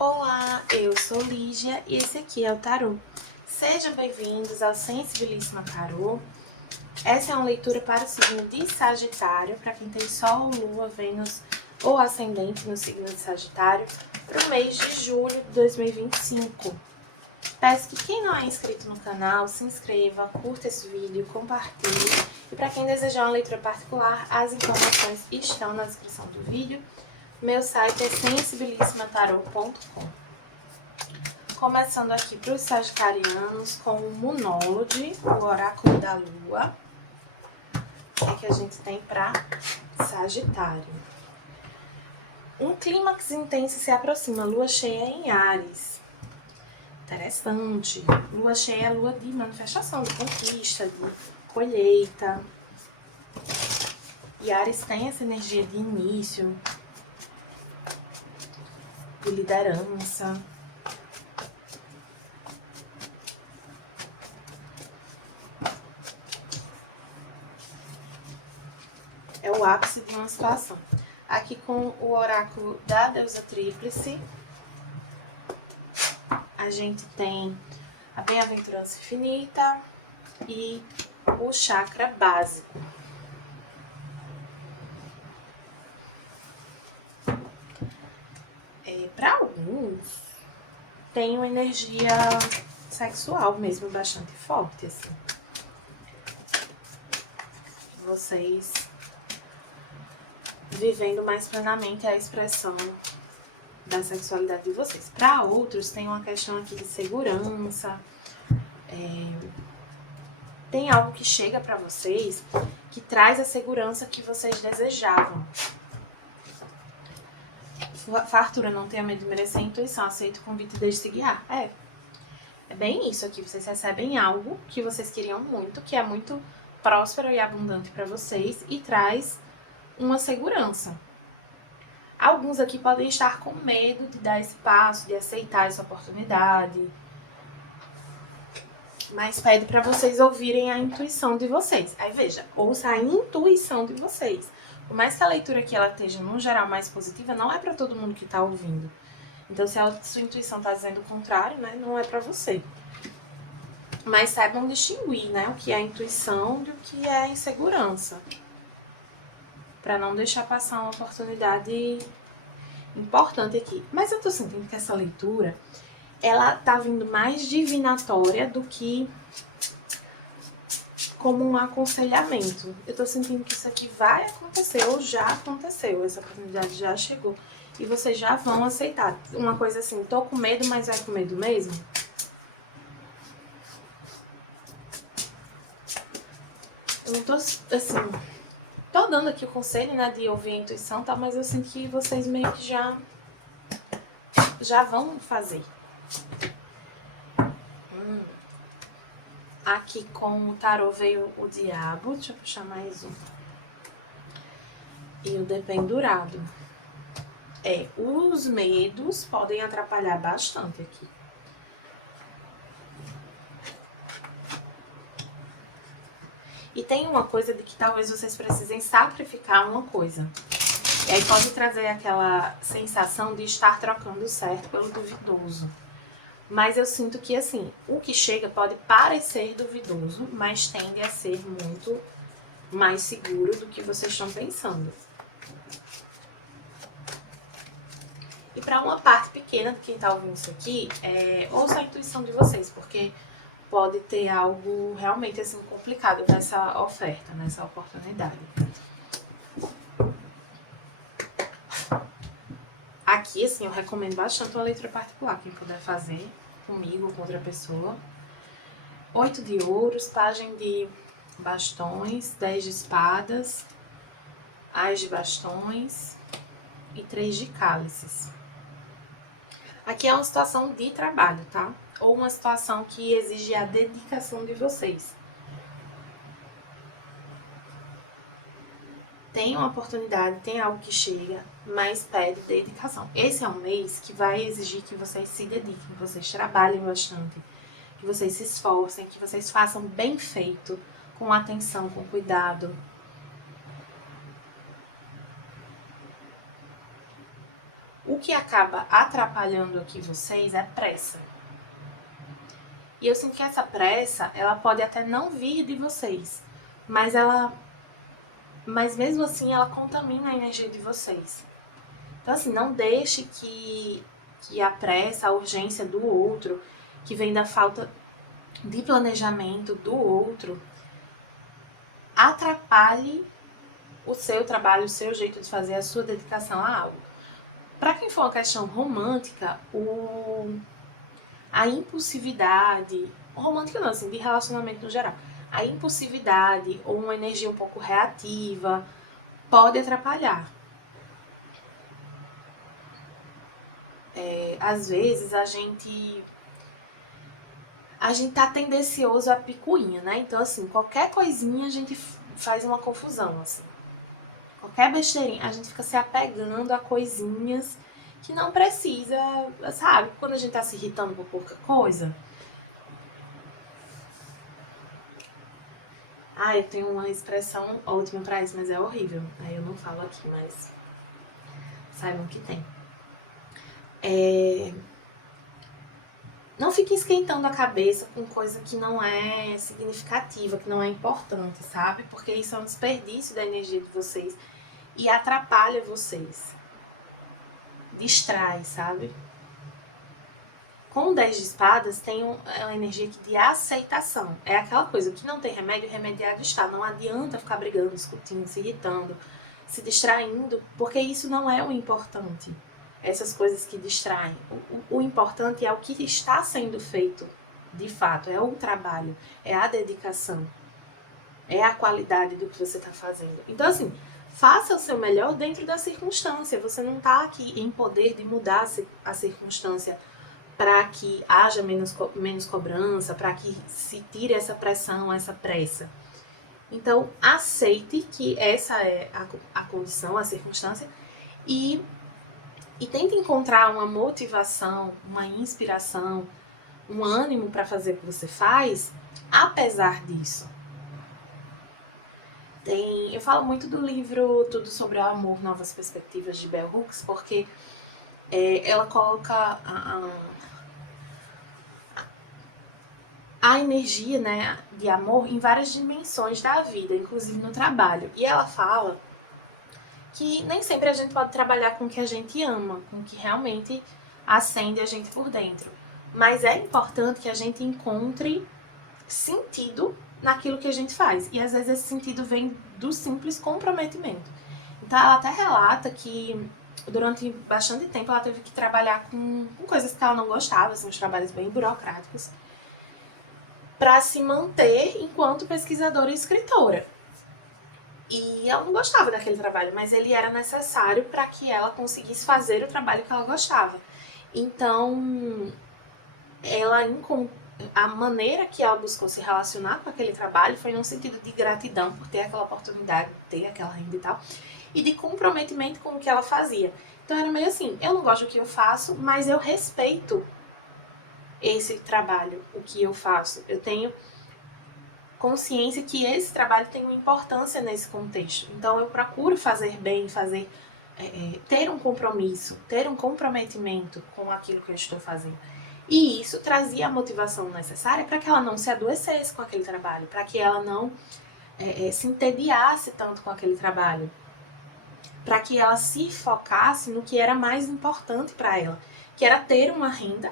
Olá, eu sou Lígia e esse aqui é o Tarô. Sejam bem-vindos ao Sensibilíssima Tarô. Essa é uma leitura para o signo de Sagitário, para quem tem Sol, Lua, Vênus ou Ascendente no signo de Sagitário, para o mês de julho de 2025. Peço que quem não é inscrito no canal, se inscreva, curta esse vídeo, compartilhe. E para quem desejar uma leitura particular, as informações estão na descrição do vídeo. Meu site é sensibilissimatarot.com. Começando aqui para os sagitarianos com o Munólode, o oráculo da lua. O que a gente tem para Sagitário? Um clímax intenso se aproxima, lua cheia em Áries. Interessante. Lua cheia é lua de manifestação, de conquista, de colheita. E Áries tem essa energia de início, de liderança. É o ápice de uma situação. Aqui com o oráculo da deusa tríplice, a gente tem a bem-aventurança infinita e o chakra básico. Para alguns, tem uma energia sexual mesmo bastante forte, assim. Vocês vivendo mais plenamente a expressão da sexualidade de vocês. Para outros, tem uma questão aqui de segurança. Tem algo que chega para vocês que traz a segurança que vocês desejavam. Fartura, não tenha medo de merecer a intuição, aceita o convite desde se guiar. É bem isso aqui, vocês recebem algo que vocês queriam muito, que é muito próspero e abundante para vocês e traz uma segurança. Alguns aqui podem estar com medo de dar esse passo, de aceitar essa oportunidade, mas pede para vocês ouvirem a intuição de vocês. Aí veja, ouça a intuição de vocês. Por mais que a leitura aqui ela esteja, no geral, mais positiva, não é para todo mundo que tá ouvindo. Então, se a sua intuição tá dizendo o contrário, né, não é para você. Mas saibam distinguir, né, o que é intuição do que é insegurança. Para não deixar passar uma oportunidade importante aqui. Mas eu tô sentindo que essa leitura, ela tá vindo mais divinatória do que como um aconselhamento. Eu tô sentindo que isso aqui vai acontecer, ou já aconteceu, essa oportunidade já chegou. E vocês já vão aceitar. Uma coisa assim, tô com medo, mas vai com medo mesmo? Eu não tô, assim, tô dando aqui o conselho, né, de ouvir a intuição, tá? Mas eu sinto que vocês meio que já vão fazer. Aqui com o tarô veio o diabo, deixa eu puxar mais um. E o dependurado. Os medos podem atrapalhar bastante aqui. E tem uma coisa de que talvez vocês precisem sacrificar uma coisa. E aí pode trazer aquela sensação de estar trocando o certo pelo duvidoso. Mas eu sinto que, assim, o que chega pode parecer duvidoso, mas tende a ser muito mais seguro do que vocês estão pensando. E para uma parte pequena de quem está ouvindo isso aqui, ouça a intuição de vocês, porque pode ter algo realmente assim complicado nessa oferta, nessa oportunidade. Aqui, assim, eu recomendo bastante uma leitura particular, quem puder fazer comigo ou com outra pessoa. 8 de ouros, pajem de bastões, 10 de espadas, as de bastões e 3 de cálices. Aqui é uma situação de trabalho, tá? Ou uma situação que exige a dedicação de vocês. Tem uma oportunidade, tem algo que chega, mas pede dedicação. Esse é um mês que vai exigir que vocês se dediquem, que vocês trabalhem bastante, que vocês se esforcem, que vocês façam bem feito, com atenção, com cuidado. O o que acaba atrapalhando aqui vocês é pressa. E eu sinto que essa pressa, ela pode até não vir de vocês, mas mesmo assim ela contamina a energia de vocês. Então assim, não deixe que a pressa, a urgência do outro, que vem da falta de planejamento do outro, atrapalhe o seu trabalho, o seu jeito de fazer, a sua dedicação a algo. Para quem for uma questão romântica, a impulsividade, romântica não, assim, de relacionamento no geral, a impulsividade ou uma energia um pouco reativa pode atrapalhar. Às vezes a gente tá tendencioso à picuinha, né? Então, assim, qualquer coisinha a gente faz uma confusão, assim. Qualquer besteirinha, a gente fica se apegando a coisinhas que não precisa, sabe? Quando a gente tá se irritando por pouca coisa. Eu tenho uma expressão ótima pra isso, mas é horrível. Aí eu não falo aqui, mas saibam que tem. Não fique esquentando a cabeça com coisa que não é significativa, que não é importante, sabe? Porque isso é um desperdício da energia de vocês e atrapalha vocês. Distrai, sabe? Com o 10 de espadas tem uma energia de aceitação. É aquela coisa, o que não tem remédio, remediado está. Não adianta ficar brigando, discutindo, se irritando, se distraindo, porque isso não é o importante. Essas coisas que distraem. O importante é o que está sendo feito, de fato. É o trabalho, é a dedicação, é a qualidade do que você está fazendo. Então, assim, faça o seu melhor dentro da circunstância. Você não está aqui em poder de mudar a circunstância para que haja menos cobrança, para que se tire essa pressão, essa pressa. Então, aceite que essa é a condição, a circunstância, e tente encontrar uma motivação, uma inspiração, um ânimo para fazer o que você faz, apesar disso. Eu falo muito do livro Tudo sobre o Amor, Novas Perspectivas, de Bell Hooks, porque ela coloca a energia, né, de amor em várias dimensões da vida, inclusive no trabalho. E ela fala que nem sempre a gente pode trabalhar com o que a gente ama, com o que realmente acende a gente por dentro. Mas é importante que a gente encontre sentido naquilo que a gente faz. E às vezes esse sentido vem do simples comprometimento. Então ela até relata que durante bastante tempo ela teve que trabalhar com coisas que ela não gostava, assim, uns trabalhos bem burocráticos, para se manter enquanto pesquisadora e escritora. E ela não gostava daquele trabalho, mas ele era necessário para que ela conseguisse fazer o trabalho que ela gostava. Então, a maneira que ela buscou se relacionar com aquele trabalho foi num sentido de gratidão por ter aquela oportunidade, ter aquela renda e tal, e de comprometimento com o que ela fazia. Então era meio assim, eu não gosto do que eu faço, mas eu respeito esse trabalho, o que eu faço. Eu tenho consciência que esse trabalho tem uma importância nesse contexto. Então eu procuro fazer bem, ter um compromisso, ter um comprometimento com aquilo que eu estou fazendo. E isso trazia a motivação necessária para que ela não se adoecesse com aquele trabalho, para que ela não se entediasse tanto com aquele trabalho, para que ela se focasse no que era mais importante para ela, que era ter uma renda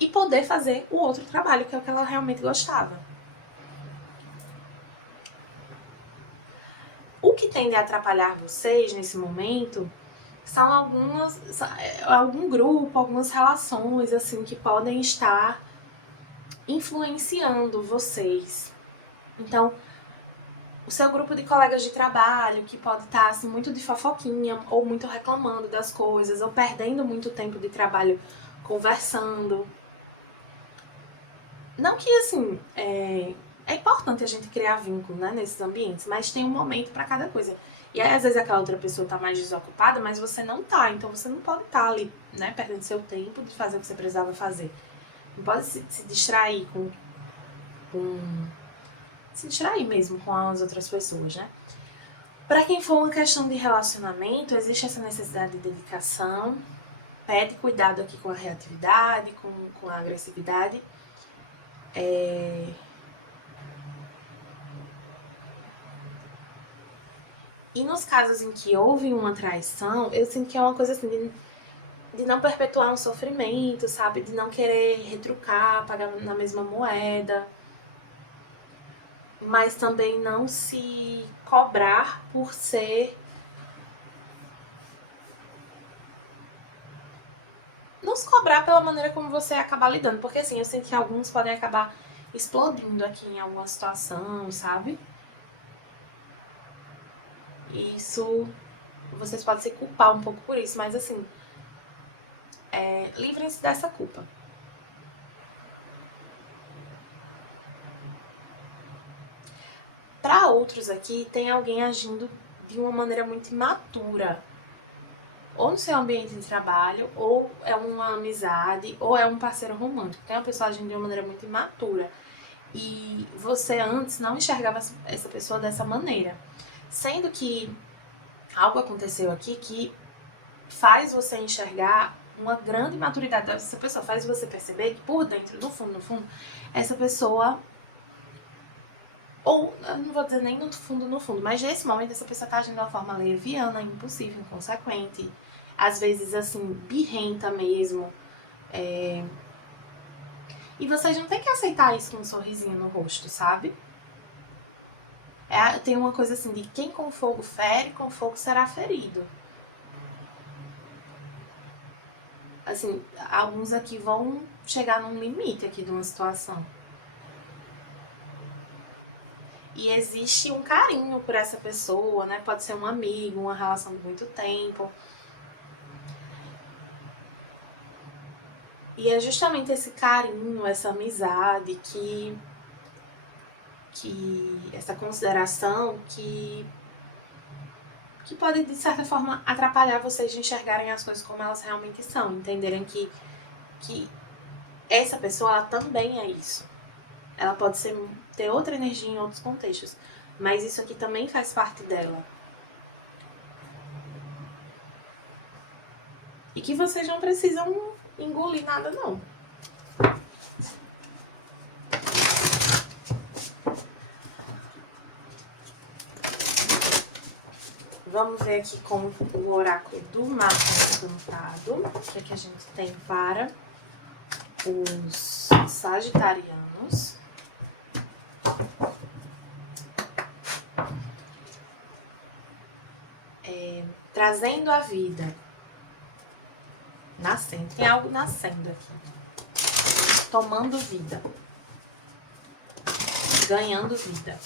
e poder fazer o outro trabalho, que é o que ela realmente gostava. O que tende a atrapalhar vocês nesse momento são algum grupo, algumas relações assim que podem estar influenciando vocês. Então, o seu grupo de colegas de trabalho que pode estar assim, muito de fofoquinha, ou muito reclamando das coisas, ou perdendo muito tempo de trabalho conversando. Não que assim, é importante a gente criar vínculo, né, nesses ambientes, mas tem um momento para cada coisa. E aí, às vezes, aquela outra pessoa tá mais desocupada, mas você não tá. Então, você não pode estar ali, né, perdendo seu tempo de fazer o que você precisava fazer. Não pode se distrair se distrair mesmo com as outras pessoas, né? Para quem for uma questão de relacionamento, existe essa necessidade de dedicação, pede cuidado aqui com a reatividade, com a agressividade. E nos casos em que houve uma traição, eu sinto que é uma coisa assim de não perpetuar um sofrimento, sabe? De não querer retrucar, pagar na mesma moeda. Mas também não se cobrar por ser... Não se cobrar pela maneira como você acabar lidando. Porque assim, eu sinto que alguns podem acabar explodindo aqui em alguma situação, sabe? E isso... Vocês podem se culpar um pouco por isso, mas assim... livrem-se dessa culpa. Para outros aqui, tem alguém agindo de uma maneira muito imatura. Ou no seu ambiente de trabalho, ou é uma amizade, ou é um parceiro romântico. Tem uma pessoa agindo de uma maneira muito imatura. E você antes não enxergava essa pessoa dessa maneira. Sendo que algo aconteceu aqui que faz você enxergar uma grande maturidade dessa pessoa. Faz você perceber que por dentro, no fundo, essa pessoa... Ou, eu não vou dizer nem no fundo, mas nesse momento essa pessoa tá agindo de uma forma leviana, impulsiva, inconsequente. Às vezes, assim, birrenta mesmo. E vocês não tem que aceitar isso com um sorrisinho no rosto, sabe? Tem uma coisa assim de quem com fogo fere, com fogo será ferido. Assim, alguns aqui vão chegar num limite aqui de uma situação. E existe um carinho por essa pessoa, né? Pode ser um amigo, uma relação de muito tempo. E é justamente esse carinho, essa amizade, essa consideração que pode, de certa forma, atrapalhar vocês de enxergarem as coisas como elas realmente são. Entenderem que essa pessoa, ela também é isso. Ela pode ter outra energia em outros contextos, mas isso aqui também faz parte dela. E que vocês não precisam engolir nada, não. Vamos ver aqui com o oráculo do mapa encantado, o que é que a gente tem para os sagitarianos. Trazendo a vida. Nascendo. Tem algo nascendo aqui. Tomando vida. Ganhando vida.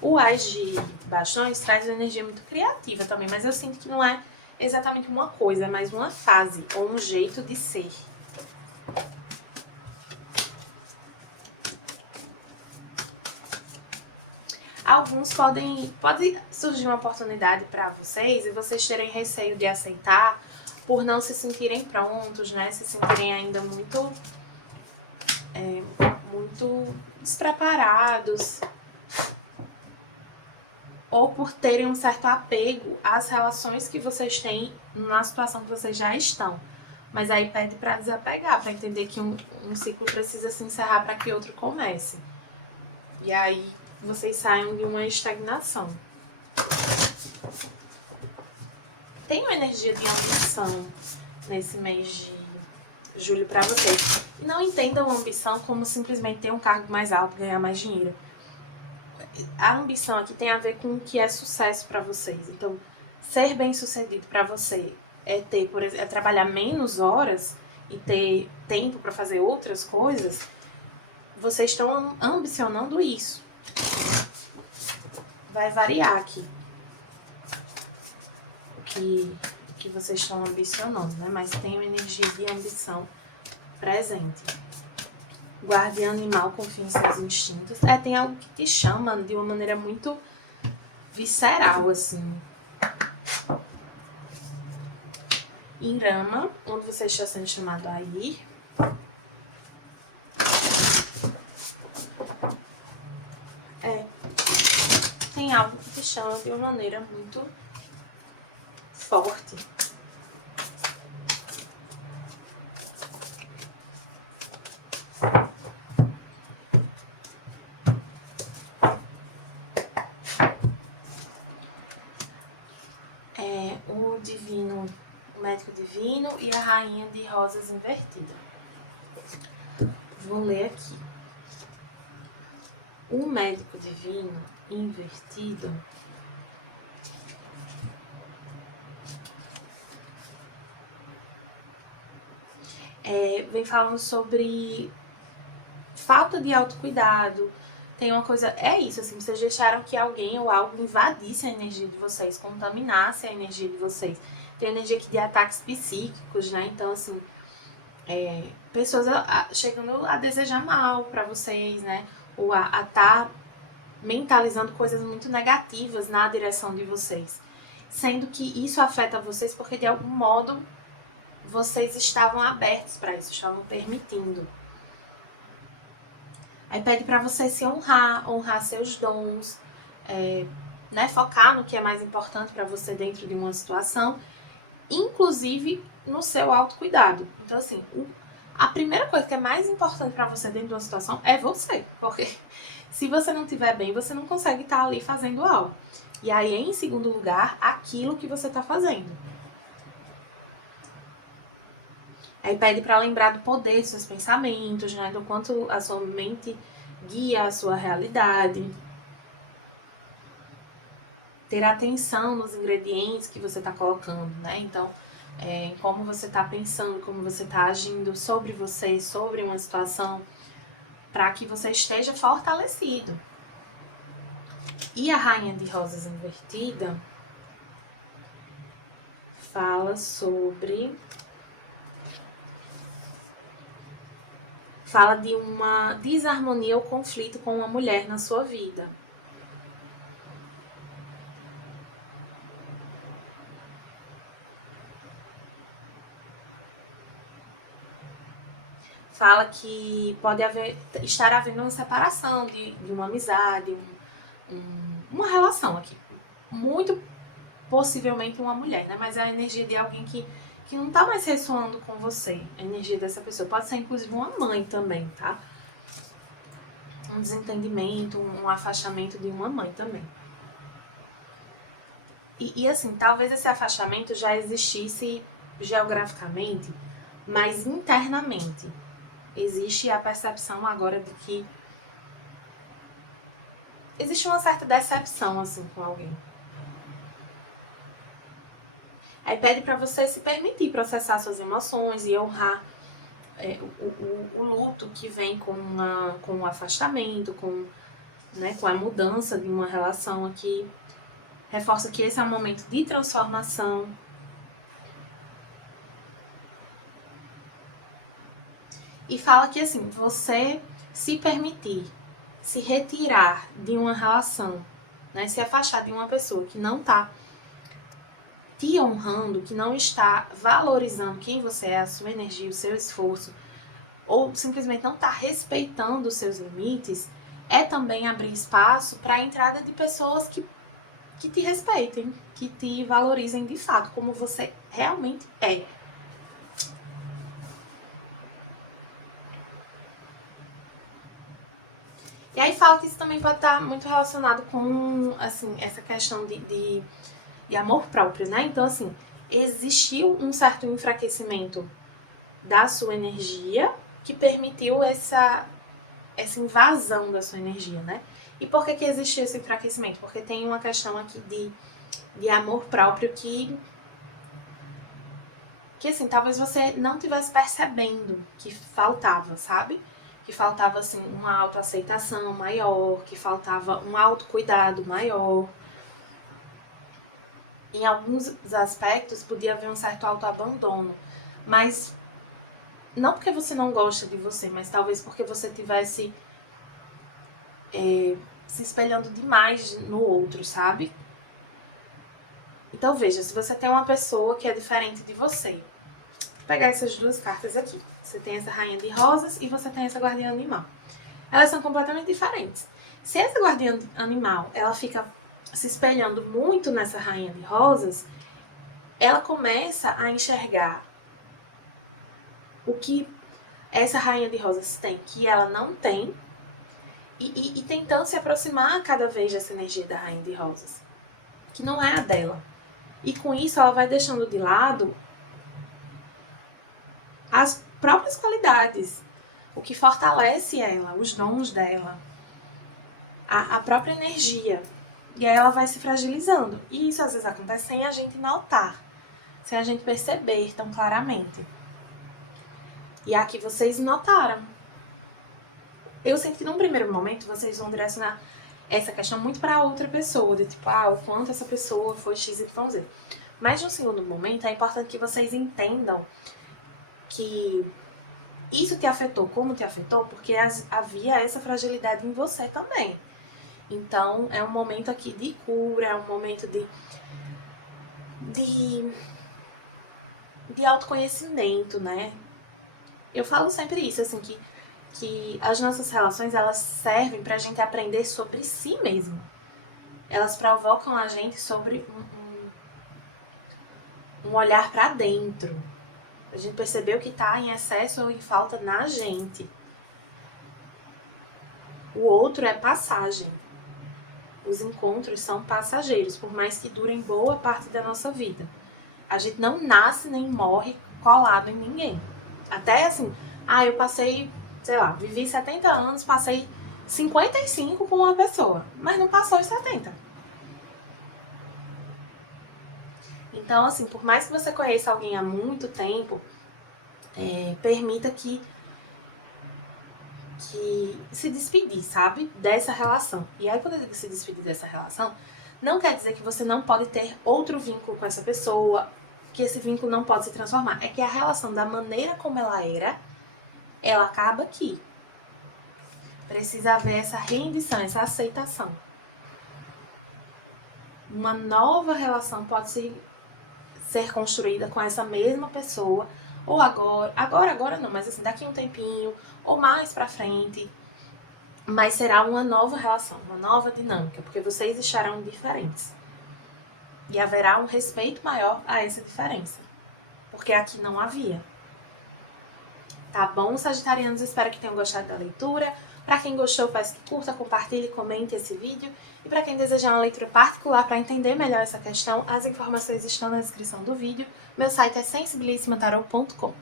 O Ás de Bastões traz uma energia muito criativa também, mas eu sinto que não é exatamente uma coisa, é mais uma fase ou um jeito de ser. Alguns pode surgir uma oportunidade para vocês e vocês terem receio de aceitar por não se sentirem prontos, né? Se sentirem ainda muito despreparados. Ou por terem um certo apego às relações que vocês têm na situação que vocês já estão. Mas aí pede para desapegar, para entender que um ciclo precisa se encerrar para que outro comece. E aí vocês saiam de uma estagnação. Tem uma energia de ambição nesse mês de julho para vocês. E não entendam a ambição como simplesmente ter um cargo mais alto, ganhar mais dinheiro. A ambição aqui tem a ver com o que é sucesso para vocês. Então, ser bem-sucedido para você é trabalhar menos horas e ter tempo para fazer outras coisas. Vocês estão ambicionando isso. Vai variar aqui o que vocês estão ambicionando, né? Mas tem uma energia de ambição presente. Guardião animal, confia em seus instintos. Tem algo que te chama de uma maneira muito visceral, assim. Em Rama, onde você está sendo chamado a ir. Tem algo que te chama de uma maneira muito forte. O divino, o médico divino e a rainha de rosas invertida. Vou ler aqui. O médico divino invertido vem falando sobre falta de autocuidado. Tem uma coisa, é isso, assim, vocês deixaram que alguém ou algo invadisse a energia de vocês, contaminasse a energia de vocês. Tem energia aqui de ataques psíquicos, né? Então, assim, pessoas chegando a desejar mal pra vocês, né? Ou a tá mentalizando coisas muito negativas na direção de vocês. Sendo que isso afeta vocês porque, de algum modo, vocês estavam abertos para isso, estavam permitindo. Aí pede para você se honrar seus dons, né, focar no que é mais importante para você dentro de uma situação, inclusive no seu autocuidado. Então, assim, a primeira coisa que é mais importante para você dentro de uma situação é você, porque se você não estiver bem, você não consegue estar ali fazendo algo. E aí, em segundo lugar, aquilo que você está fazendo. Aí pede para lembrar do poder dos seus pensamentos, né? Do quanto a sua mente guia a sua realidade. Ter atenção nos ingredientes que você está colocando, né? Então, em como você está pensando, como você está agindo sobre você, sobre uma situação, para que você esteja fortalecido. E a Rainha de Rosas Invertida fala sobre... Fala de uma desarmonia ou conflito com uma mulher na sua vida. Fala que pode estar havendo uma separação de uma amizade, uma relação aqui. Muito possivelmente uma mulher, né? Mas é a energia de alguém que não tá mais ressoando com você. A energia dessa pessoa. Pode ser inclusive uma mãe também, tá? Um desentendimento, um afastamento de uma mãe também. E assim, talvez esse afastamento já existisse geograficamente, mas internamente. Existe a percepção agora de que existe uma certa decepção, assim, com alguém. Aí pede para você se permitir processar suas emoções e honrar o luto que vem com o afastamento, com a mudança de uma relação aqui. Reforça que esse é um momento de transformação. E fala que, assim, você se permitir se retirar de uma relação, né, se afastar de uma pessoa que não está te honrando, que não está valorizando quem você é, a sua energia, o seu esforço, ou simplesmente não está respeitando os seus limites, é também abrir espaço para a entrada de pessoas que te respeitem, que te valorizem de fato, como você realmente é. E aí fala que isso também pode estar muito relacionado com, assim, essa questão de amor próprio, né? Então, assim, existiu um certo enfraquecimento da sua energia que permitiu essa invasão da sua energia, né? E por que existiu esse enfraquecimento? Porque tem uma questão aqui de amor próprio que assim, talvez você não estivesse percebendo que faltava, sabe? Que faltava, assim, uma autoaceitação maior, que faltava um autocuidado maior. Em alguns aspectos, podia haver um certo autoabandono. Mas não porque você não gosta de você, mas talvez porque você tivesse se espelhando demais no outro, sabe? Então veja, se você tem uma pessoa que é diferente de você, vou pegar essas duas cartas aqui. Você tem essa rainha de rosas e você tem essa guardiã animal. Elas são completamente diferentes. Se essa guardiã animal, ela fica se espelhando muito nessa rainha de rosas, ela começa a enxergar o que essa rainha de rosas tem, que ela não tem, e tentando se aproximar cada vez dessa energia da rainha de rosas, que não é a dela. E com isso ela vai deixando de lado as próprias qualidades, o que fortalece ela, os dons dela, a própria energia. E aí ela vai se fragilizando. E isso às vezes acontece sem a gente notar, sem a gente perceber tão claramente. E aqui vocês notaram. Eu sinto que num primeiro momento vocês vão direcionar essa questão muito para outra pessoa, de tipo, o quanto essa pessoa foi XYZ. Mas no segundo momento é importante que vocês entendam que isso te afetou, como te afetou, porque havia essa fragilidade em você também. Então é um momento aqui de cura, é um momento de autoconhecimento, né? Eu falo sempre isso, assim, que as nossas relações, elas servem pra gente aprender sobre si mesmo. Elas provocam a gente sobre um olhar pra dentro. A gente perceber o que tá em excesso ou em falta na gente. O outro é passagem. Os encontros são passageiros, por mais que durem boa parte da nossa vida. A gente não nasce nem morre colado em ninguém. Até assim, eu passei, sei lá, vivi 70 anos, passei 55 com uma pessoa, mas não passou os 70. Então, assim, por mais que você conheça alguém há muito tempo, permita que se despedir, sabe? Dessa relação. E aí, quando eu digo se despedir dessa relação, não quer dizer que você não pode ter outro vínculo com essa pessoa, que esse vínculo não pode se transformar. É que a relação, da maneira como ela era, ela acaba aqui. Precisa haver essa rendição, essa aceitação. Uma nova relação pode ser construída com essa mesma pessoa, ou agora não, mas assim, daqui a um tempinho, ou mais pra frente. Mas será uma nova relação, uma nova dinâmica, porque vocês estarão diferentes. E haverá um respeito maior a essa diferença, porque aqui não havia. Tá bom, sagitarianos? Espero que tenham gostado da leitura. Para quem gostou, peço que curta, compartilhe, comente esse vídeo. E para quem desejar uma leitura particular para entender melhor essa questão, as informações estão na descrição do vídeo. Meu site é sensibilissimataroto.com.